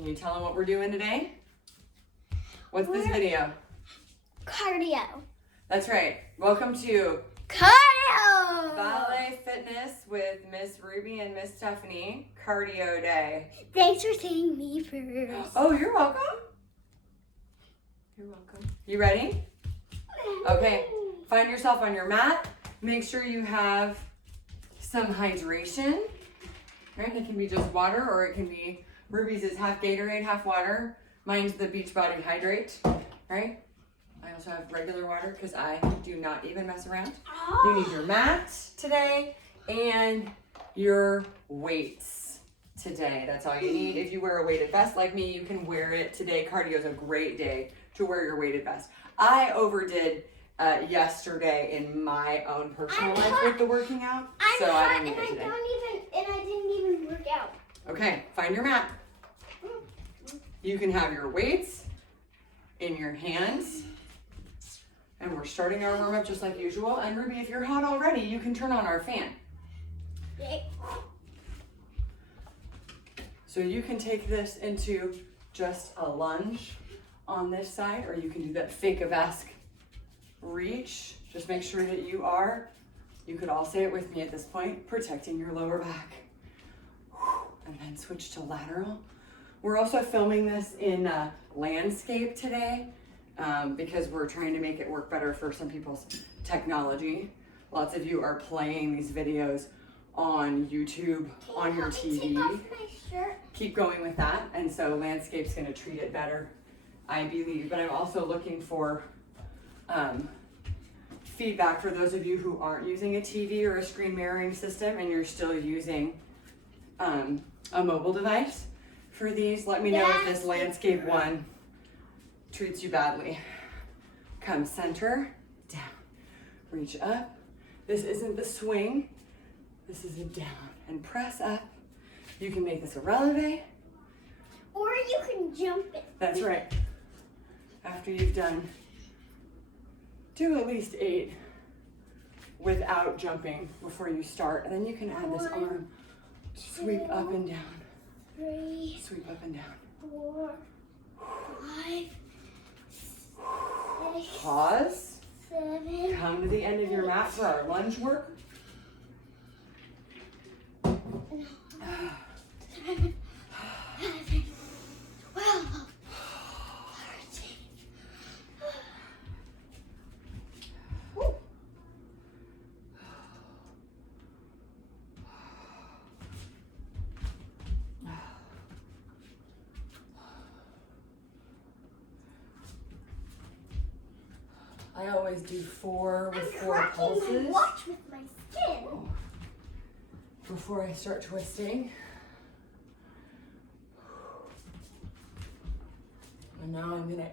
Can you tell them what we're doing today? What's this video? Cardio. That's right. Welcome to Cardio! Ballet Fitness with Miss Ruby and Miss Stephanie. Cardio Day. Thanks for saying me first. Oh, you're welcome. You're welcome. You ready? Okay. Find yourself on your mat. Make sure you have some hydration. Right? It can be just water, or it can be, Ruby's is half Gatorade, half water. Mine's the Beachbody Hydrate, right? I also have regular water because I do not even mess around. You need your mat today and your weights today. That's all you need. If you wear a weighted vest like me, you can wear it today. Cardio is a great day to wear your weighted vest. I overdid yesterday in my own personal life with the working out, so I didn't do it today. I didn't even work out. Okay, find your mat. You can have your weights in your hands. And we're starting our warm-up just like usual. And Ruby, if you're hot already, you can turn on our fan. So you can take this into just a lunge on this side, or you can do that fake-a-vasque reach. Just make sure that you could all say it with me at this point, protecting your lower back. And then switch to lateral. We're also filming this in landscape today because we're trying to make it work better for some people's technology. Lots of you are playing these videos on YouTube, on your TV. Take off my shirt. Keep going with that. And so landscape's gonna treat it better, I believe. But I'm also looking for feedback for those of you who aren't using a TV or a screen mirroring system and you're still using a mobile device for these. Let me know if this landscape one treats you badly. Come center, down, reach up. This isn't the swing, this is a down, and press up. You can make this a releve. Or you can jump it. That's right. After you've done, do at least 8 without jumping before you start. And then you can add this arm sweep up and down. 3, Sweep up and down. 4, 5, 6, Pause. 7. Come to the end of your mat for our lunge work. 11, 12, 13. Woo. I always do 4 with 4 cracking pulses my watch with my skin. before I start twisting. And now I'm gonna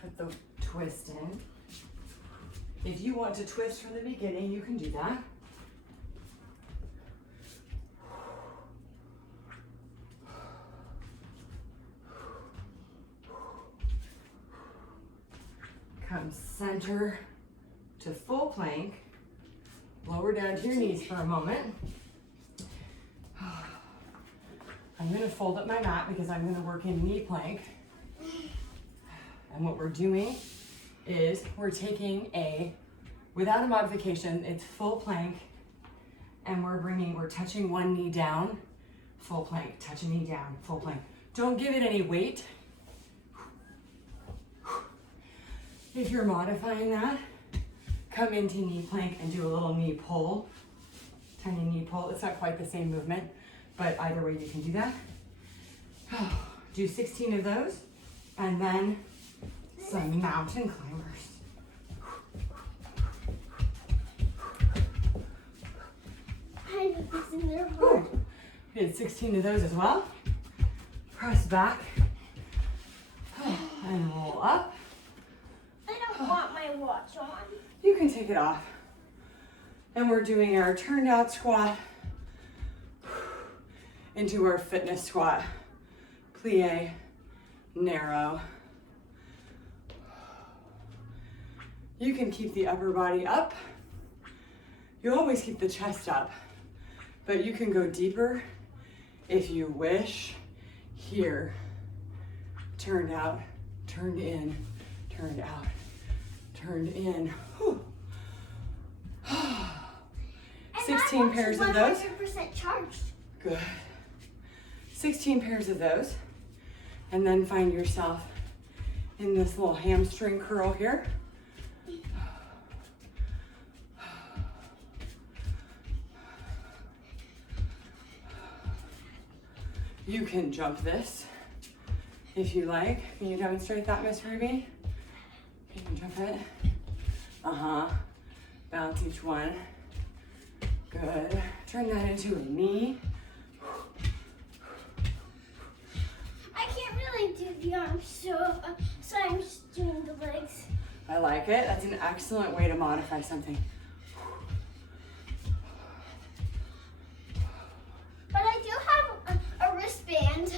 put the twist in. If you want to twist from the beginning, you can do that. Come center to full plank. Lower down to your knees for a moment. I'm gonna fold up my mat because I'm gonna work in knee plank. And what we're doing is we're taking without a modification, it's full plank, and we're touching one knee down, full plank, touch a knee down, full plank. Don't give it any weight. If you're modifying that, come into knee plank and do a little knee pull, tiny knee pull. It's not quite the same movement, but either way you can do that. Do 16 of those, and then some mountain climbers. I have this in there. Whew. We did 16 of those as well. Press back and roll up. I don't want my watch on. You can take it off. And we're doing our turned out squat into our fitness squat. Plie, narrow. You can keep the upper body up. You always keep the chest up, but you can go deeper if you wish here. Turned out, turned in, turned out, turned in. Whew. And 16 pairs of those. 100% charged. Good. 16 pairs of those. And then find yourself in this little hamstring curl here. You can jump this if you like. Can you demonstrate that, Miss Ruby? You can jump it. Bounce each one. Good. Turn that into a knee. I can't really do the arms, so I'm just doing the legs. I like it. That's an excellent way to modify something. But I do have a wristband.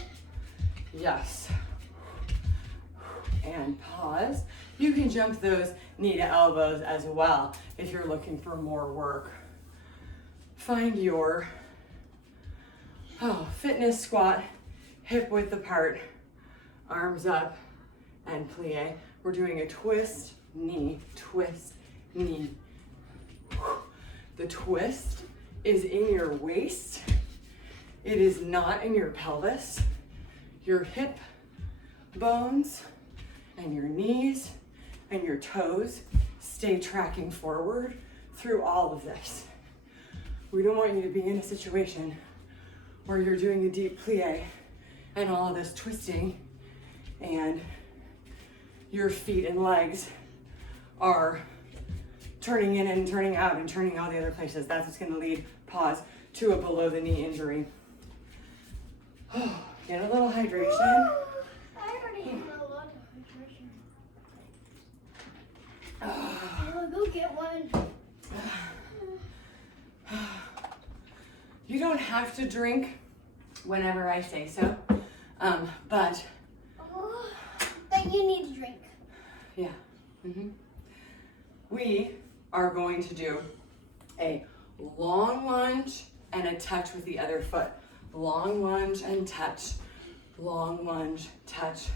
Yes. And pause. You can jump those knee to elbows as well if you're looking for more work. Find your fitness squat, hip width apart, arms up, and plie. We're doing a twist, knee, twist, knee. The twist is in your waist. It is not in your pelvis. Your hip bones and your knees and your toes stay tracking forward through all of this. We don't want you to be in a situation where you're doing a deep plie and all of this twisting and your feet and legs are turning in and turning out and turning all the other places. That's what's gonna lead, pause, to a below the knee injury. Get a little hydration. I already have a lot of hydration. I'll go get one. You don't have to drink whenever I say so, but But you need to drink. yeah. We are going to do a long lunge and a touch with the other foot. Long lunge and touch. Long lunge, touch.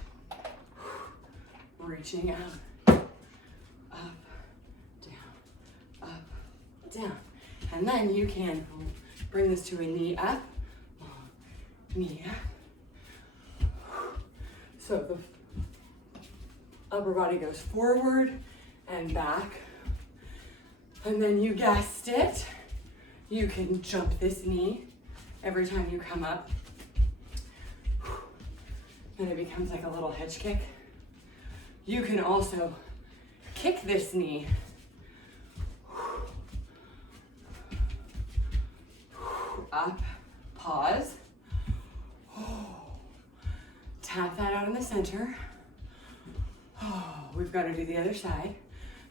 Reaching out. Up, down, up, down. And then you can bring this to a knee up, knee up. So the upper body goes forward and back. And then you guessed it, you can jump this knee every time you come up. And it becomes like a little hitch kick. You can also kick this knee. Up, pause. Tap that out in the center. We've got to do the other side.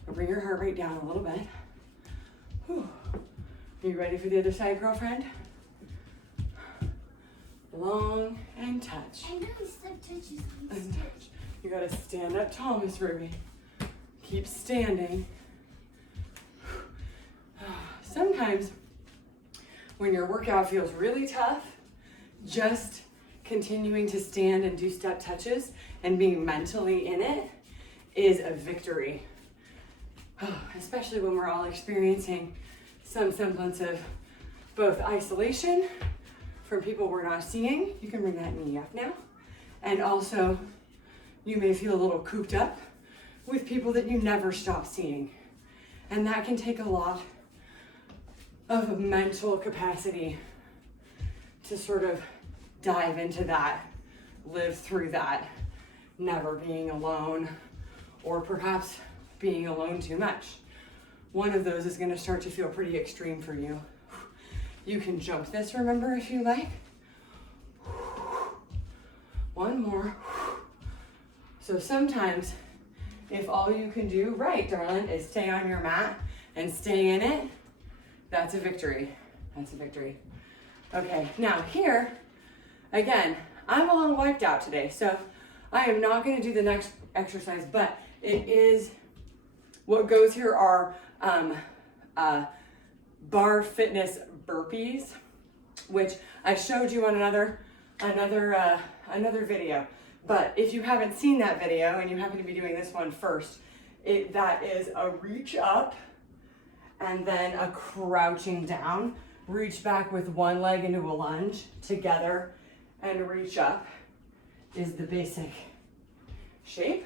Bring your heart rate down a little bit. Are you ready for the other side, girlfriend? Long and touch. I know step touches. And touch. You gotta stand up tall, Miss Ruby. Keep standing. Sometimes when your workout feels really tough, just continuing to stand and do step touches and being mentally in it is a victory. Especially when we're all experiencing some semblance of both isolation from people we're not seeing. You can bring that knee up now. And also, you may feel a little cooped up with people that you never stop seeing. And that can take a lot of mental capacity to sort of dive into that, live through that, never being alone, or perhaps being alone too much. One of those is going to start to feel pretty extreme for you. You can jump this, remember, if you like. One more. So sometimes, if all you can do, right, darling, is stay on your mat and stay in it, that's a victory. That's a victory. Okay, now here, again, I'm a little wiped out today, so I am not going to do the next exercise, but it is, what goes here are bar fitness burpees, which I showed you on another another video. But if you haven't seen that video and you happen to be doing this one first, that is a reach up and then a crouching down. Reach back with one leg into a lunge together and reach up is the basic shape,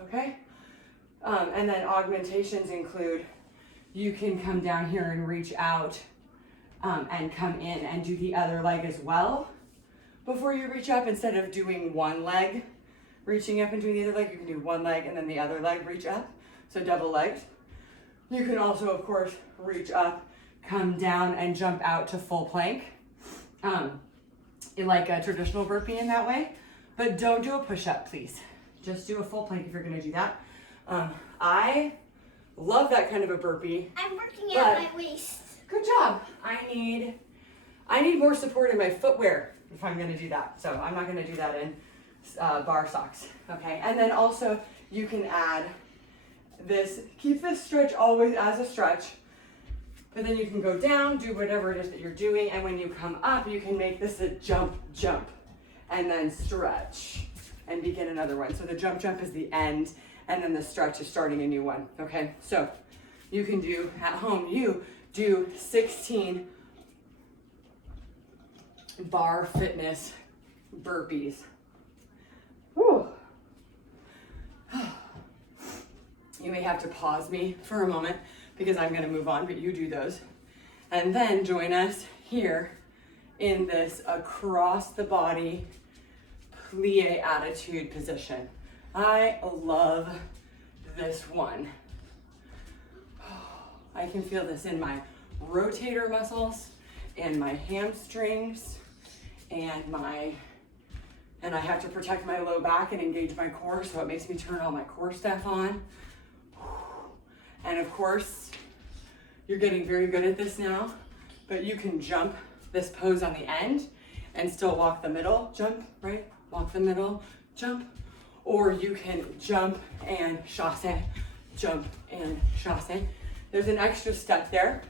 okay? And then augmentations include, you can come down here and reach out and come in and do the other leg as well. Before you reach up, instead of doing one leg, reaching up and doing the other leg, you can do one leg and then the other leg reach up, so double legs. You can also, of course, reach up, come down and jump out to full plank, like a traditional burpee in that way, but don't do a push-up, please. Just do a full plank if you're gonna do that. I love that kind of a burpee. I'm working out my waist. Good job. I need more support in my footwear if I'm gonna do that. So I'm not gonna do that in bar socks, okay? And then also you can add this, keep this stretch always as a stretch, but then you can go down, do whatever it is that you're doing, and when you come up, you can make this a jump, jump, and then stretch, and begin another one. So the jump, jump is the end, and then the stretch is starting a new one, okay? So you can do, at home, you do 16 bar fitness burpees. Whew. You may have to pause me for a moment because I'm gonna move on, but you do those. And then join us here in this across the body plie attitude position. I love this one. I can feel this in my rotator muscles and my hamstrings and I have to protect my low back and engage my core, so it makes me turn all my core stuff on. And of course, you're getting very good at this now, but you can jump this pose on the end and still walk the middle, jump, right? Walk the middle, jump. Or you can jump and chasse, jump and chasse. There's an extra step there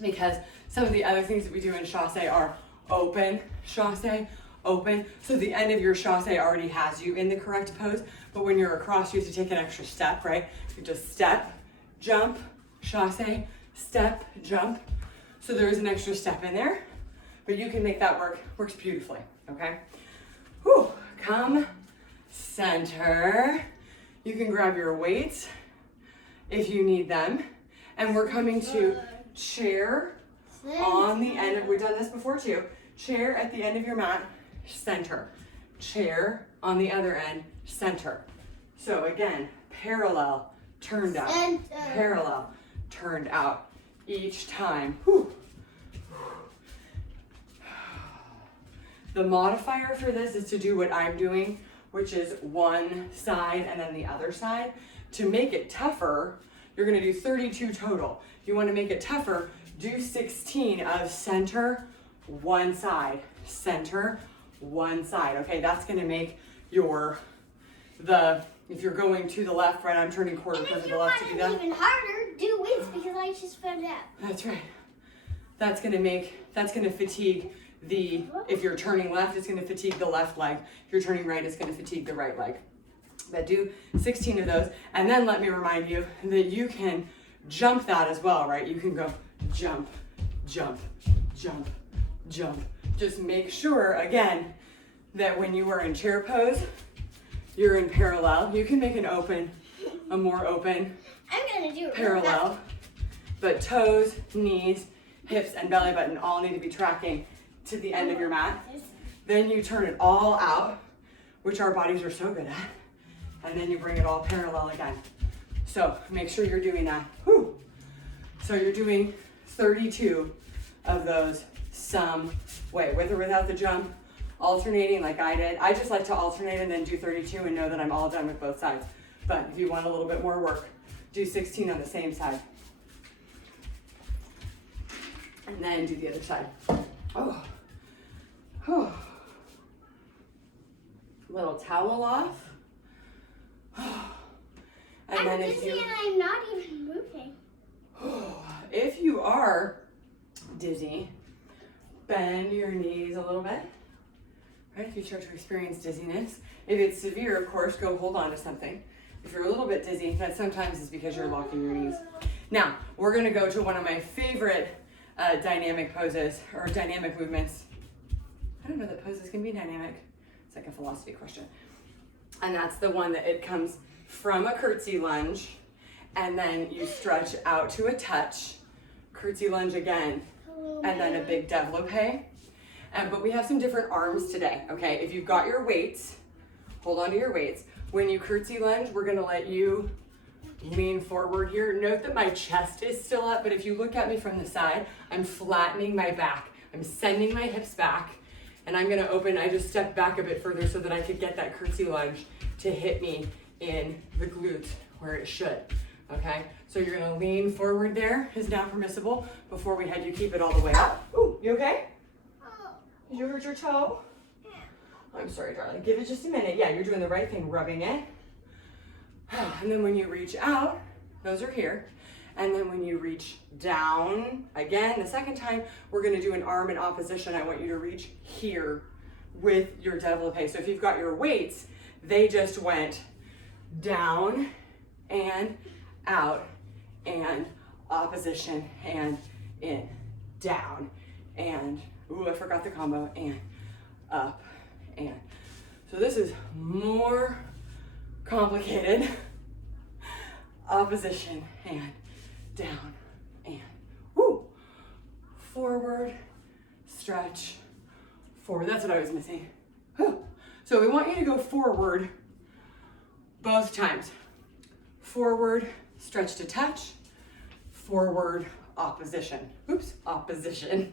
because some of the other things that we do in chasse are open, chasse, open. So the end of your chasse already has you in the correct pose, but when you're across, you have to take an extra step, right? You just step, jump, chasse, step, jump. So there is an extra step in there, but you can make that work, works beautifully, okay? Whew, come center. You can grab your weights if you need them. And we're coming to chair on the end of, we've done this before too. Chair at the end of your mat, center. Chair on the other end, center. So again, parallel, turned out, parallel, turned out each time. Whew. The modifier for this is to do what I'm doing, which is one side and then the other side. To make it tougher, you're gonna do 32 total. If you wanna make it tougher, do 16 of center, one side, center, one side. Okay, that's gonna make your, if you're going to the left, right, I'm turning quarter because of the left to do that. Even harder, do weights because I just found out. That's right. That's gonna fatigue if you're turning left, it's gonna fatigue the left leg. If you're turning right, it's gonna fatigue the right leg. But do 16 of those, and then let me remind you that you can jump that as well, right? You can go jump, jump, jump, jump. Just make sure, again, that when you are in chair pose, you're in parallel. You can make a more open I'm gonna do it parallel, but toes, knees, hips, and belly button all need to be tracking to the end of your mat. Then you turn it all out, which our bodies are so good at, and then you bring it all parallel again. So make sure you're doing that. Whew. So you're doing 32 of those some way, with or without the jump, alternating like I did. I just like to alternate and then do 32 and know that I'm all done with both sides. But if you want a little bit more work, do 16 on the same side. And then do the other side. Oh. Oh. Little towel off. And I'm then dizzy and I'm not even moving. If you are dizzy, bend your knees a little bit, right? If you start to experience dizziness. If it's severe, of course, go hold on to something. If you're a little bit dizzy, that sometimes is because you're locking your knees. Now, we're gonna go to one of my favorite dynamic poses, or dynamic movements. I don't know that poses can be dynamic. It's like a philosophy question. And that's the one that it comes from a curtsy lunge, and then you stretch out to a touch, curtsy lunge again, and then a big développé. But we have some different arms today, okay? If you've got your weights, hold on to your weights. When you curtsy lunge, we're gonna let you lean forward here. Note that my chest is still up, but if you look at me from the side, I'm flattening my back. I'm sending my hips back, and I'm gonna open. I just stepped back a bit further so that I could get that curtsy lunge to hit me in the glutes where it should, okay? So you're gonna lean forward there, is now permissible. Before we head, you keep it all the way up. Ooh, you okay? Did you hurt your toe? Yeah. I'm sorry, darling. Give it just a minute. Yeah, you're doing the right thing, rubbing it. And then when you reach out, those are here. And then when you reach down, again, the second time, we're gonna do an arm in opposition. I want you to reach here with your développé. So if you've got your weights, they just went down and out and opposition and in, down and, ooh, I forgot the combo, and up and. So this is more complicated. Opposition and down and, woo, forward, stretch, forward. That's what I was missing. Whew. So we want you to go forward both times. Forward, stretch to touch, forward, opposition. Oops, opposition.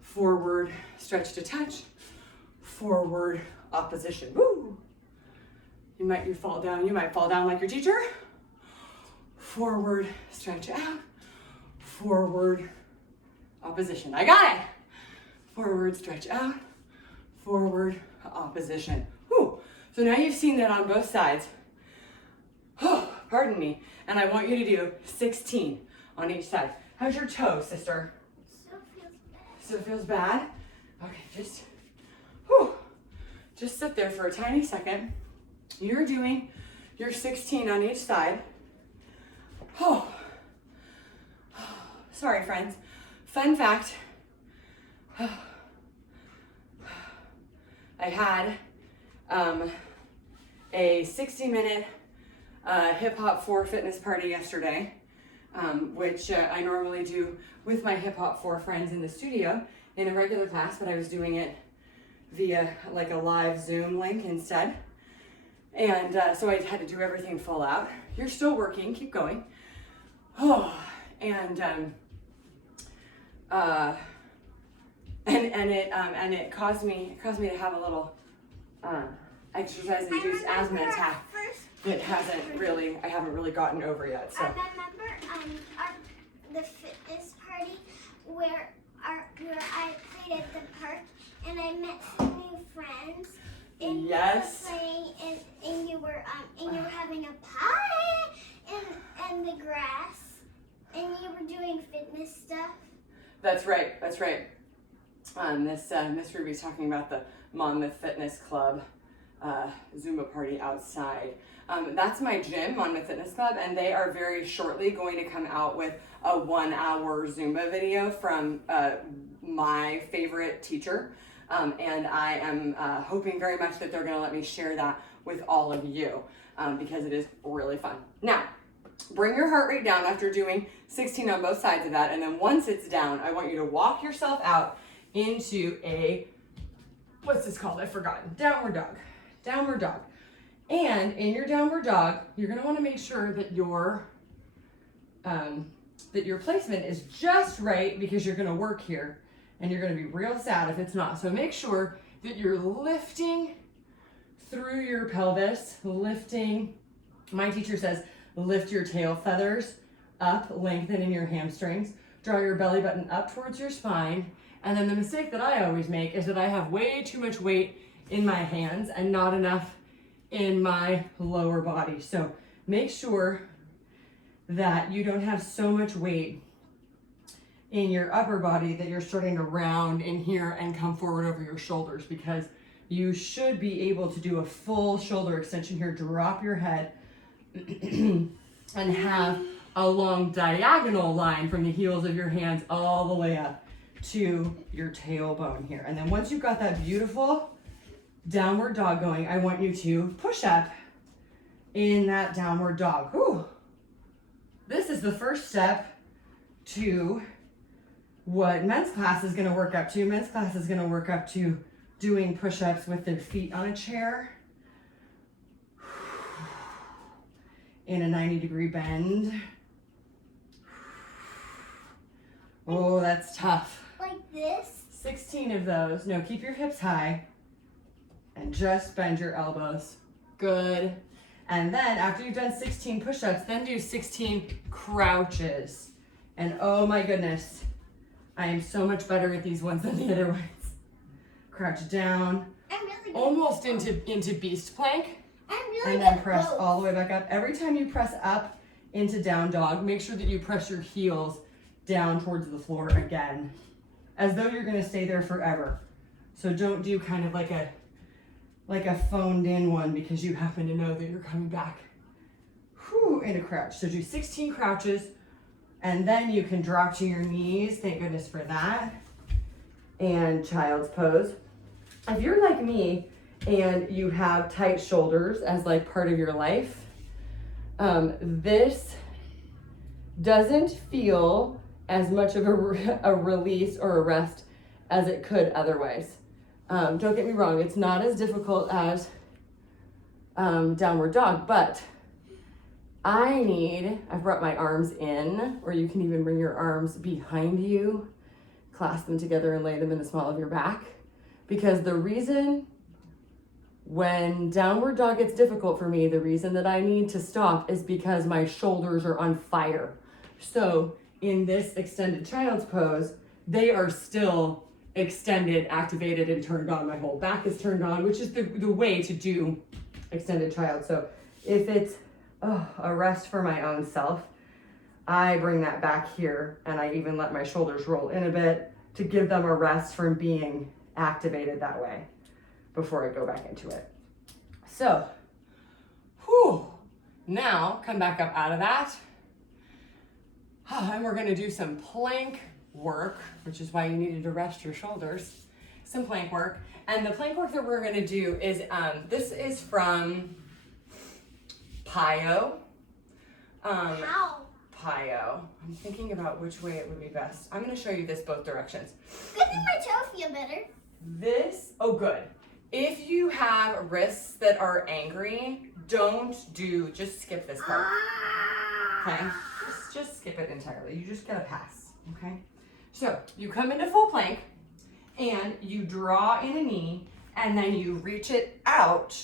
Forward, stretch to touch, forward, opposition. Woo! You might fall down like your teacher. Forward, stretch out, forward, opposition. I got it. Forward, stretch out, forward, opposition. Whew. So now you've seen that on both sides. Oh, pardon me. And I want you to do 16 on each side. How's your toe, sister? Still feels bad. Still feels bad? Okay, just sit there for a tiny second. You're doing your 16 on each side. Oh, sorry, friends. Fun fact. I had a 60-minute Hip Hop 4 fitness party yesterday, which I normally do with my Hip Hop 4 friends in the studio in a regular class, but I was doing it via like a live Zoom link instead. And so I had to do everything full out. You're still working, keep going. Oh, and it caused me to have a little exercise-induced asthma attack that I haven't really gotten over yet. So I remember the fitness party where I played at the park and I met some new friends. And yes. You were playing and you were having a pie in the grass and you were doing fitness stuff. That's right. Miss Ruby's talking about the Monmouth Fitness Club Zumba party outside. That's my gym, Monmouth Fitness Club, and they are very shortly going to come out with a 1-hour Zumba video from my favorite teacher. And I am hoping very much that they're going to let me share that with all of you because it is really fun. Now, bring your heart rate down after doing 16 on both sides of that. And then once it's down, I want you to walk yourself out into a, what's this called? I've forgotten. Downward dog. Downward dog. And in your downward dog, you're going to want to make sure that your placement is just right because you're going to work here. And you're going to be real sad if it's not. So make sure that you're lifting through your pelvis, lifting. My teacher says, lift your tail feathers up, lengthen in your hamstrings, draw your belly button up towards your spine. And then the mistake that I always make is that I have way too much weight in my hands and not enough in my lower body. So make sure that you don't have so much weight in your upper body that you're starting to round in here and come forward over your shoulders, because you should be able to do a full shoulder extension here. Drop your head and have a long diagonal line from the heels of your hands all the way up to your tailbone here. And then once you've got that beautiful downward dog going, I want you to push up in that downward dog. Whew. This is the first step to what men's class is going to work up to. Men's class is going to work up to doing push-ups with their feet on a chair in a 90-degree bend. Oh, that's tough. Like this? 16 of those. No, keep your hips high and just bend your elbows. Good. And then after you've done 16 push-ups, then do 16 crouches. And oh my goodness, I am so much better at these ones than the other ones. Crouch down, I'm really good. almost into beast plank, I'm really and good then at press both. all the way back up. Every time you press up into down dog, make sure that you press your heels down towards the floor again, as though you're gonna stay there forever. So don't do kind of like a phoned in one because you happen to know that you're coming back into crouch. So do 16 crouches, and then you can drop to your knees. Thank goodness for that. And child's pose. If you're like me and you have tight shoulders as like part of your life, this doesn't feel as much of a release or a rest as it could otherwise. Don't get me wrong, it's not as difficult as downward dog, but I've brought my arms in, or you can even bring your arms behind you, clasp them together and lay them in the small of your back. Because the reason when downward dog gets difficult for me, the reason that I need to stop is because my shoulders are on fire. So in this extended child's pose, they are still extended, activated, and turned on. My whole back is turned on, which is the way to do extended child. So if it's a rest for my own self, I bring that back here, and I even let my shoulders roll in a bit to give them a rest from being activated that way before I go back into it. So, now come back up out of that. And we're gonna do some plank work, which is why you needed to rest your shoulders. Some plank work. And the plank work that we're gonna do is, this is from Pio. How? Pio. I'm thinking about which way it would be best. I'm gonna show you this both directions. Good thing my toe feel better. Good. If you have wrists that are angry, just skip this part, okay? Just skip it entirely. You just gotta pass, okay? So you come into full plank and you draw in a knee and then you reach it out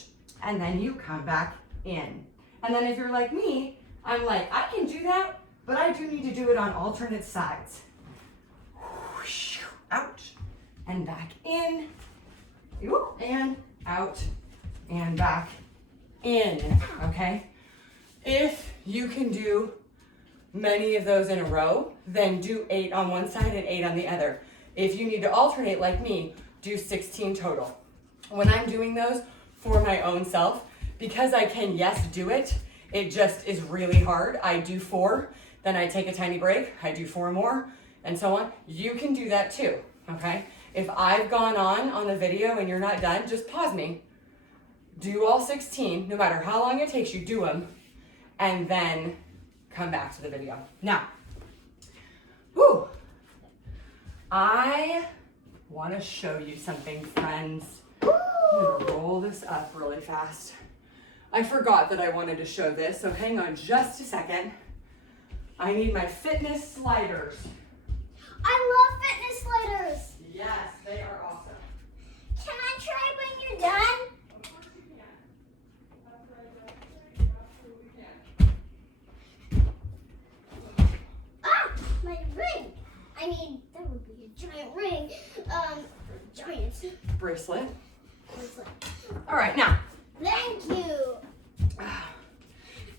and then you come back in. And then if you're like me, I'm like, I can do that, but I do need to do it on alternate sides. Out and back in, and out and back in, okay? If you can do many of those in a row, then do 8 on one side and 8 on the other. If you need to alternate like me, do 16 total. When I'm doing those for my own self, because I can, yes, do it, it just is really hard. I do 4, then I take a tiny break, I do 4 more, and so on. You can do that too, okay? If I've gone on the video and you're not done, just pause me. Do all 16, no matter how long it takes you, do them, and then come back to the video. Now, I want to show you something, friends. I'm gonna roll this up really fast. I forgot that I wanted to show this, so hang on just a second. I need my fitness sliders. I love fitness sliders. Yes, they are awesome. Can I try when you're done? Of course you can. That's what I do. You absolutely can. Ah, my ring. I mean, that would be a giant ring. Giant Bracelet. bracelet. All right, now. Thank you.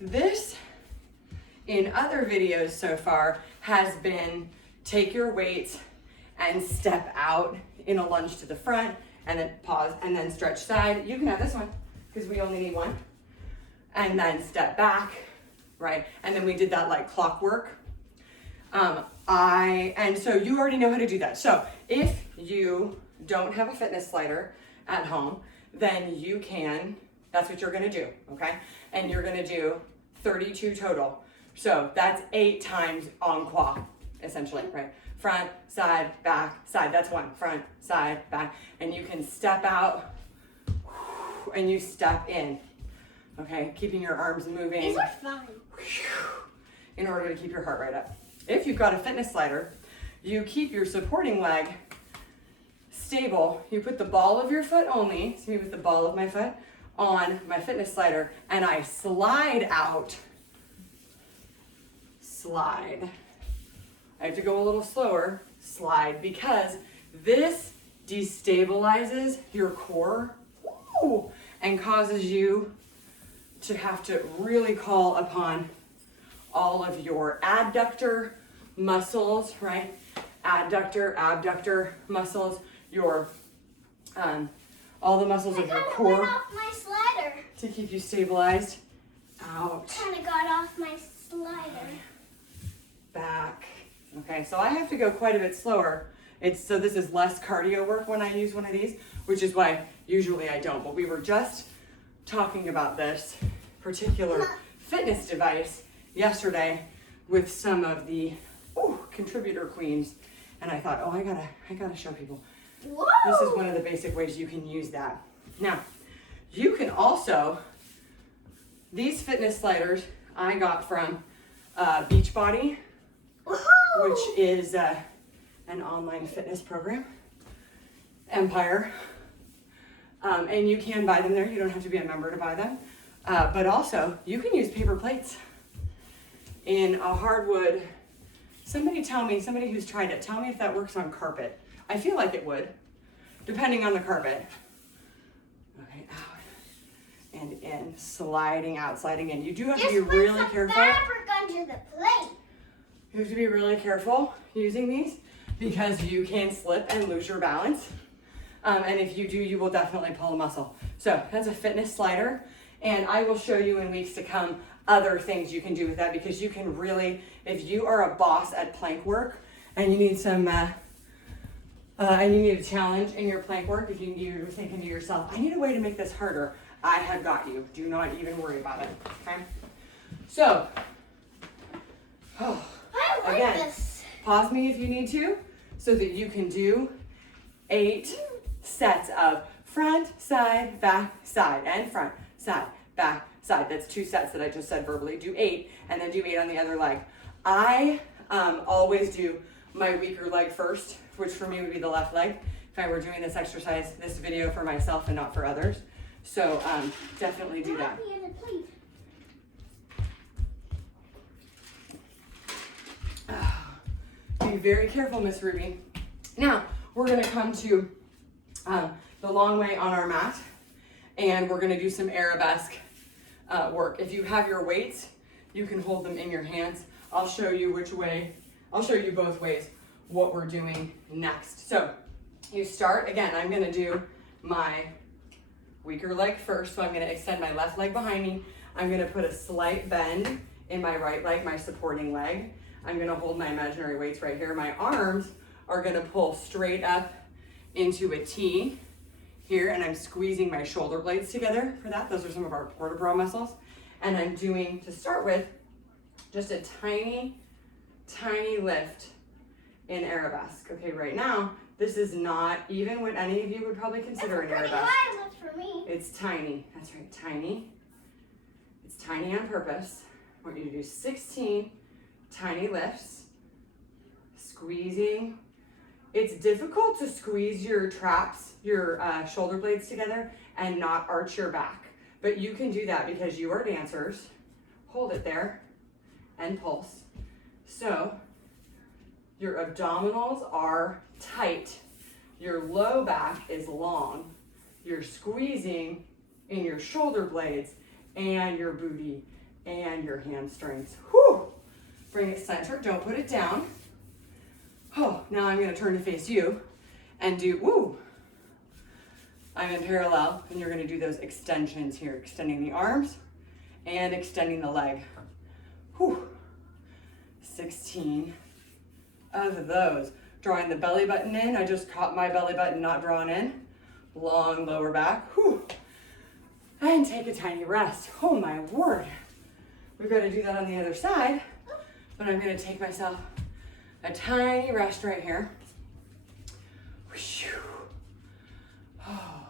This, in other videos so far, has been take your weights and step out in a lunge to the front and then pause, and then stretch side. You can have this one, because we only need one. And then step back, right? And then we did that like clockwork. And so you already know how to do that. So if you don't have a fitness slider at home, then you can, that's what you're gonna do, okay? And you're gonna do 32 total. So that's 8 times en croix, essentially, right? Front, side, back, side. That's one. Front, side, back. And you can step out and you step in, okay? Keeping your arms moving. These are fun. In order to keep your heart rate up. If you've got a fitness slider, you keep your supporting leg stable. You put the ball of your foot only, see me with the ball of my foot, on my fitness slider, and I slide out. Slide. I have to go a little slower. Slide, because this destabilizes your core and causes you to have to really call upon all of your adductor muscles, right? Adductor, abductor muscles, your all the muscles of your core. I went off my slider. To keep you stabilized. Out. Kind of got off my slider. Back. Okay, so I have to go quite a bit slower. So this is less cardio work when I use one of these, which is why usually I don't. But we were just talking about this particular fitness device yesterday with some of the contributor queens, and I thought, I gotta show people. Whoa. This is one of the basic ways you can use that. Now, you can also, these fitness sliders I got from Beachbody, which is an online fitness program, Empire. And you can buy them there. You don't have to be a member to buy them. But also, you can use paper plates in a hardwood. Somebody who's tried it, tell me if that works on carpet. I feel like it would, depending on the carpet. Okay, out and in, sliding out, sliding in. You do have to be really careful. Fabric under the plate. You have to be really careful using these because you can slip and lose your balance. And if you do, you will definitely pull a muscle. So that's a fitness slider. And I will show you in weeks to come other things you can do with that, because you can really, if you are a boss at plank work and you need some, and you need a challenge in your plank work, if you're thinking to yourself, I need a way to make this harder, I have got you. Do not even worry about it, okay? So, I like again, this. pause me if you need to, so that you can do 8 sets of front, side, back, side, and front, side, back, side. That's 2 sets that I just said verbally. Do 8, and then do 8 on the other leg. I always do my weaker leg first, which for me would be the left leg, if I were doing this exercise, this video for myself and not for others. So definitely do that. Be very careful, Miss Ruby. Now, we're gonna come to the long way on our mat, and we're gonna do some arabesque work. If you have your weights, you can hold them in your hands. I'll show you which way, I'll show you both ways what we're doing next. So you start, again, I'm gonna do my weaker leg first, so I'm gonna extend my left leg behind me. I'm gonna put a slight bend in my right leg, my supporting leg. I'm gonna hold my imaginary weights right here. My arms are gonna pull straight up into a T here, and I'm squeezing my shoulder blades together for that. Those are some of our vertebral muscles. And I'm doing, to start with, just a tiny, tiny lift in arabesque. Okay, right now, this is not even what any of you would probably consider an arabesque. High lift for me. It's tiny, that's right, tiny. It's tiny on purpose. I want you to do 16 tiny lifts, squeezing. It's difficult to squeeze your traps, your shoulder blades together and not arch your back. But you can do that because you are dancers. Hold it there and pulse. So your abdominals are tight. Your low back is long. You're squeezing in your shoulder blades and your booty and your hamstrings. Whew. Bring it center, don't put it down. Oh, now I'm gonna turn to face you and do, woo. I'm in parallel, and you're gonna do those extensions here, extending the arms and extending the leg. Whew. 16 of those. Drawing the belly button in. I just caught my belly button not drawn in. Long lower back. Whew. And take a tiny rest. Oh my word. We've got to do that on the other side, but I'm gonna take myself a tiny rest right here. Oh.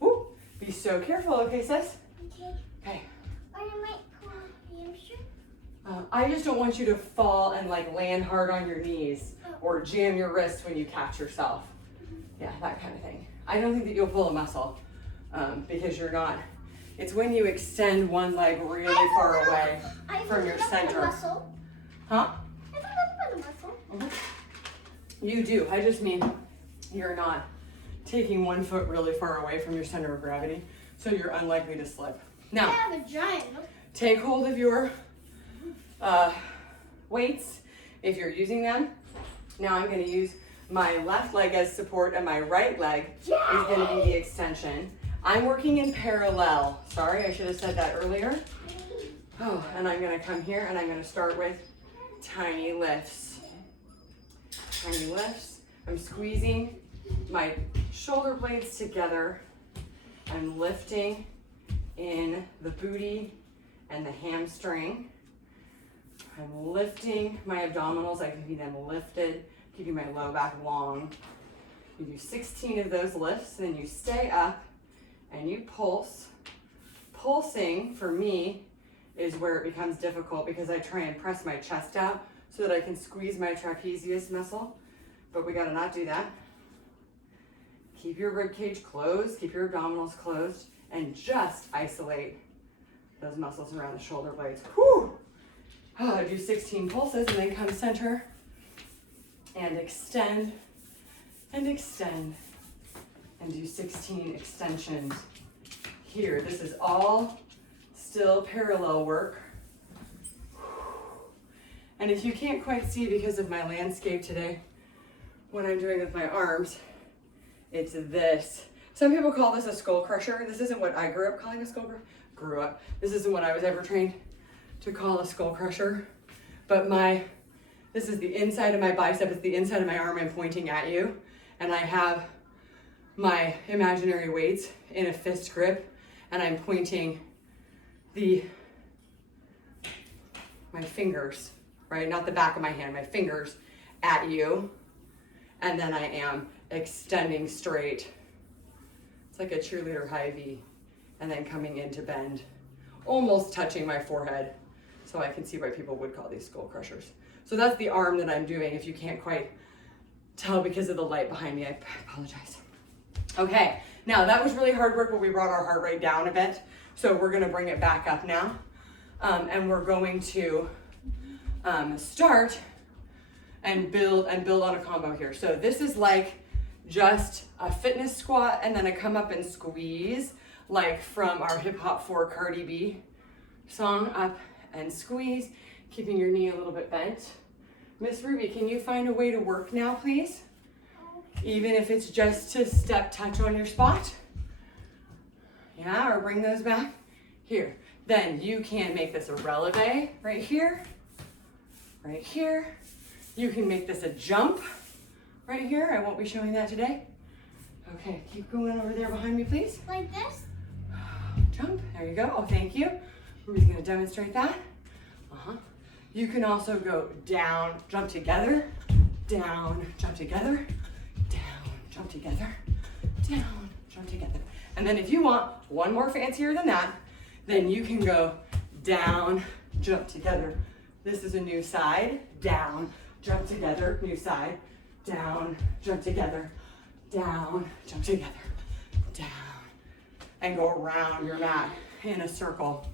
Woo. Be so careful, okay, sis? Okay. Okay. Or I might pull a hamstring. I just don't want you to fall and like land hard on your knees or jam your wrist when you catch yourself. Yeah, that kind of thing. I don't think that you'll pull a muscle because you're not. It's when you extend one leg really far away from your center. Muscle. Huh? I thought that was a muscle. You do. I just mean you're not taking one foot really far away from your center of gravity, so you're unlikely to slip. I Now, have a giant. take hold of your weights if you're using them. Now I'm going to use my left leg as support and my right leg is going to be the extension. I'm working in parallel. Sorry, I should have said that earlier. Oh, and I'm going to come here and I'm going to start with tiny lifts. Tiny lifts. I'm squeezing my shoulder blades together. I'm lifting in the booty and the hamstring. I'm lifting my abdominals. I can keep them lifted, keeping my low back long. You do 16 of those lifts, then you stay up and you pulse. Pulsing for me is where it becomes difficult because I try and press my chest out so that I can squeeze my trapezius muscle, but we gotta not do that. Keep your rib cage closed, keep your abdominals closed, and just isolate those muscles around the shoulder blades. Whew! Oh, do 16 pulses and then come center and extend and extend and do 16 extensions here. This is all still parallel work. And if you can't quite see because of my landscape today, what I'm doing with my arms, it's this. Some people call this a skull crusher. This isn't what I grew up calling a skull crusher. This isn't what I was ever trained to call a skull crusher. But this is the inside of my bicep, it's the inside of my arm I'm pointing at you. And I have my imaginary weights in a fist grip and I'm pointing my fingers, right? Not the back of my hand, my fingers at you. And then I am extending straight. It's like a cheerleader high V. And then coming into bend, almost touching my forehead. So I can see why people would call these skull crushers. So that's the arm that I'm doing. If you can't quite tell because of the light behind me, I apologize. Okay, now that was really hard work, but we brought our heart rate down a bit. So we're gonna bring it back up now. And we're going to start and build on a combo here. So this is like just a fitness squat and then I come up and squeeze, like from our Hip Hop 4 Cardi B song, up and squeeze, keeping your knee a little bit bent. Miss Ruby, can you find a way to work now, please? Even if it's just to step touch on your spot. Yeah, or bring those back. Here. Then you can make this a releve right here. Right here. You can make this a jump right here. I won't be showing that today. Okay, keep going over there behind me, please. Like this? Jump. There you go. Oh, thank you. Ruby's going to demonstrate that. You can also go down, jump together, down, jump together, down, jump together, down, jump together. And then if you want one more fancier than that, then you can go down, jump together. This is a new side, down, jump together, new side, down, jump together, down, jump together, down, and go around your mat in a circle.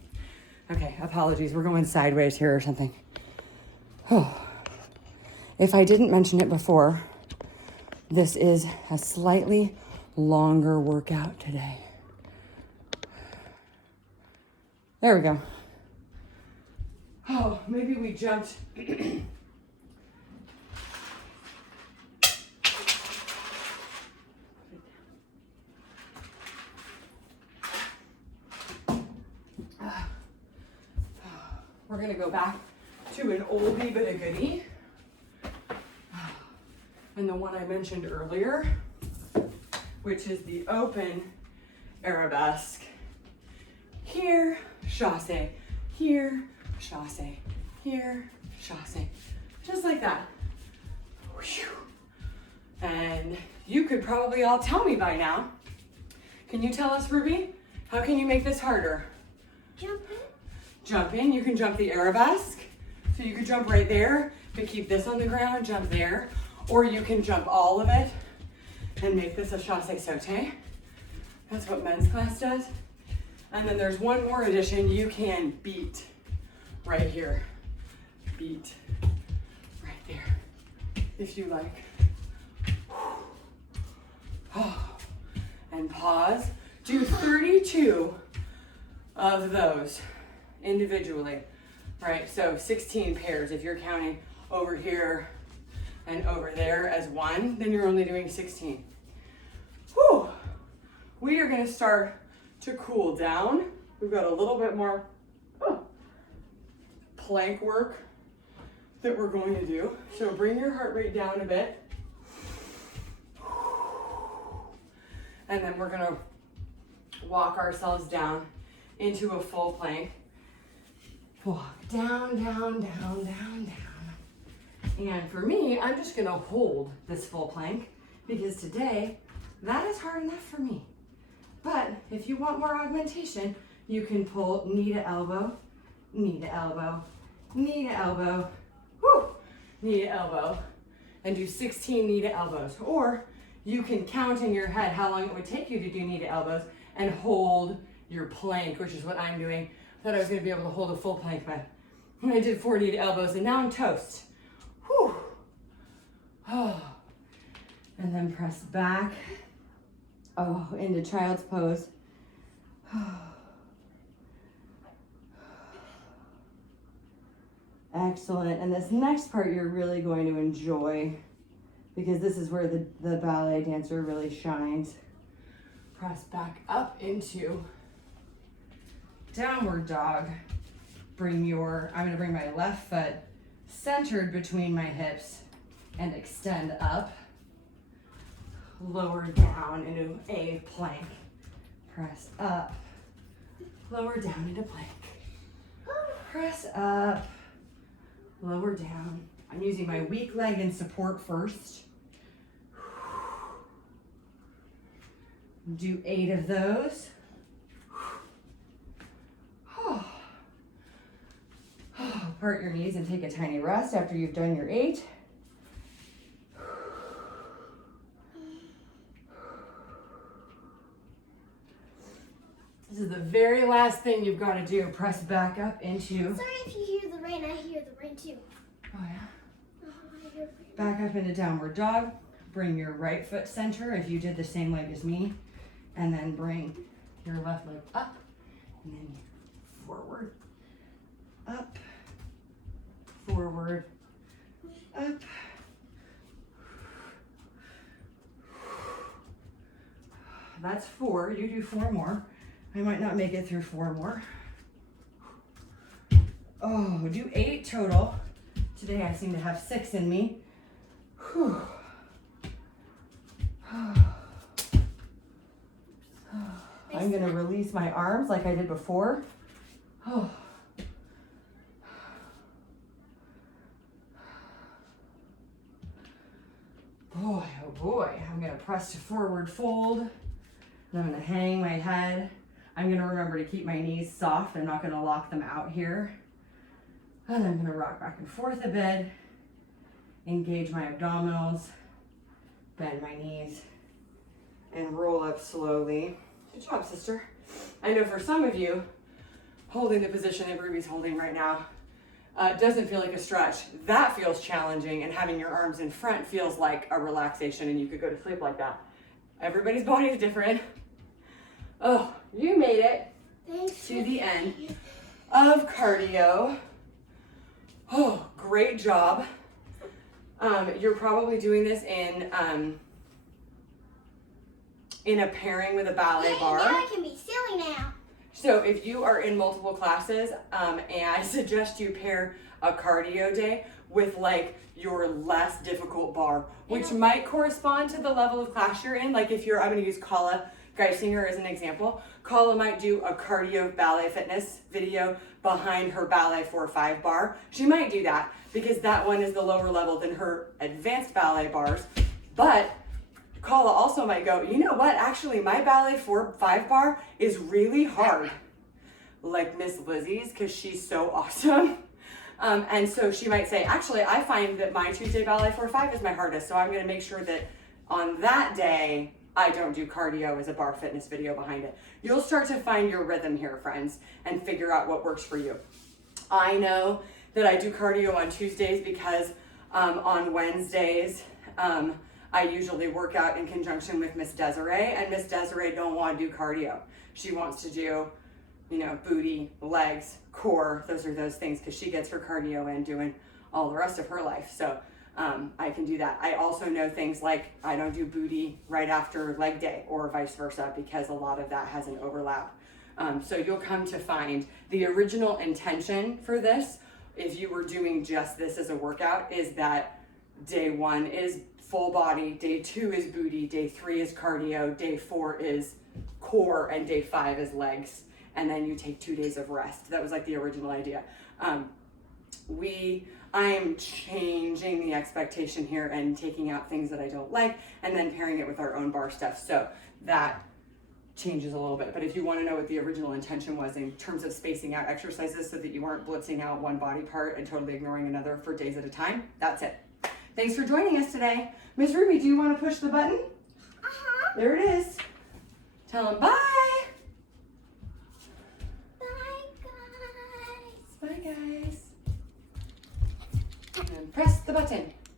Okay, apologies, we're going sideways here or something. Oh. If I didn't mention it before, this is a slightly longer workout today. There we go. Oh, maybe we jumped. gonna go back to an oldie but a goodie. And the one I mentioned earlier, which is the open arabesque. Here, chassé, here, chassé, here, chassé. Just like that. Whew. And you could probably all tell me by now. Can you tell us, Ruby? How can you make this harder? Jumping. Jumping, you can jump the arabesque. So you could jump right there, but keep this on the ground, jump there. Or you can jump all of it and make this a chassé sauté. That's what men's class does. And then there's one more addition. You can beat right here. Beat right there, if you like. And pause. Do 32 of those individually, right? So 16 pairs. If you're counting over here and over there as one, then you're only doing 16. Whew. We are gonna start to cool down. We've got a little bit more plank work that we're going to do. So bring your heart rate down a bit. And then we're gonna walk ourselves down into a full plank. Walk down, down, down, down, down. And for me, I'm just gonna hold this full plank because today, that is hard enough for me. But if you want more augmentation, you can pull knee to elbow, knee to elbow, knee to elbow, whoo, knee to elbow, and do 16 knee to elbows. Or you can count in your head how long it would take you to do knee to elbows and hold your plank, which is what I'm doing. I thought I was gonna be able to hold a full plank, but I did 4 knee to elbows and now I'm toast. Whew. Oh. And then press back. Oh, into child's pose. Excellent. And this next part you're really going to enjoy because this is where the ballet dancer really shines. Press back up into downward dog. I'm gonna bring my left foot centered between my hips and extend up. Lower down into a plank. Press up. Lower down into plank. Press up. Lower down. I'm using my weak leg in support first. Do 8 of those. Part your knees and take a tiny rest after you've done your 8. This is the very last thing you've got to do. Press back up into... Sorry if you hear the rain, I hear the rain too. Oh yeah. I hear the rain. Back up into downward dog. Bring your right foot center if you did the same leg as me. And then bring your left leg up. And then forward. Up. Forward. Up. That's 4. You do 4 more. I might not make it through 4 more. Oh, do 8 total. Today I seem to have 6 in me. Whew. I'm gonna release my arms like I did before. Oh. Boy, oh boy. I'm gonna press to forward fold. And I'm gonna hang my head. I'm gonna remember to keep my knees soft. I'm not gonna lock them out here. And I'm gonna rock back and forth a bit. Engage my abdominals. Bend my knees. And roll up slowly. Good job, sister. I know for some of you, holding the position that Ruby's holding right now doesn't feel like a stretch. That feels challenging, and having your arms in front feels like a relaxation, and you could go to sleep like that. Everybody's body is different. Oh, you made it to the end of cardio. Oh, great job. You're probably doing this in a pairing with a ballet bar. Now I can be silly now. So if you are in multiple classes, and I suggest you pair a cardio day with like your less difficult bar, which might correspond to the level of class you're in. Like if you're, I'm gonna use Kala Geisinger as an example. Kala might do a cardio ballet fitness video behind her ballet 4-5 bar. She might do that because that one is the lower level than her advanced ballet bars. But Kala also might go, you know what, actually my ballet 4-5 bar is really hard. Like Miss Lizzie's, because she's so awesome. And so she might say, actually, I find that my Tuesday ballet 4-5 is my hardest. So I'm gonna make sure that on that day, I don't do cardio as a bar fitness video behind it. You'll start to find your rhythm here, friends, and figure out what works for you. I know that I do cardio on Tuesdays because on Wednesdays, I usually work out in conjunction with Miss Desiree, and Miss Desiree don't want to do cardio. She wants to do, you know, booty, legs, core, those are those things, because she gets her cardio in doing all the rest of her life. So I can do that. I also know things like I don't do booty right after leg day or vice versa because a lot of that has an overlap. So you'll come to find the original intention for this, if you were doing just this as a workout, is that day 1 is full body, day 2 is booty, day 3 is cardio, day 4 is core, and day 5 is legs. And then you take 2 days of rest. That was like the original idea. I am changing the expectation here and taking out things that I don't like and then pairing it with our own bar stuff. So that changes a little bit. But if you want to know what the original intention was in terms of spacing out exercises so that you aren't blitzing out one body part and totally ignoring another for days at a time, that's it. Thanks for joining us today. Ms. Ruby, do you want to push the button? There it is. Tell them bye. Bye, guys. Bye, guys. And press the button.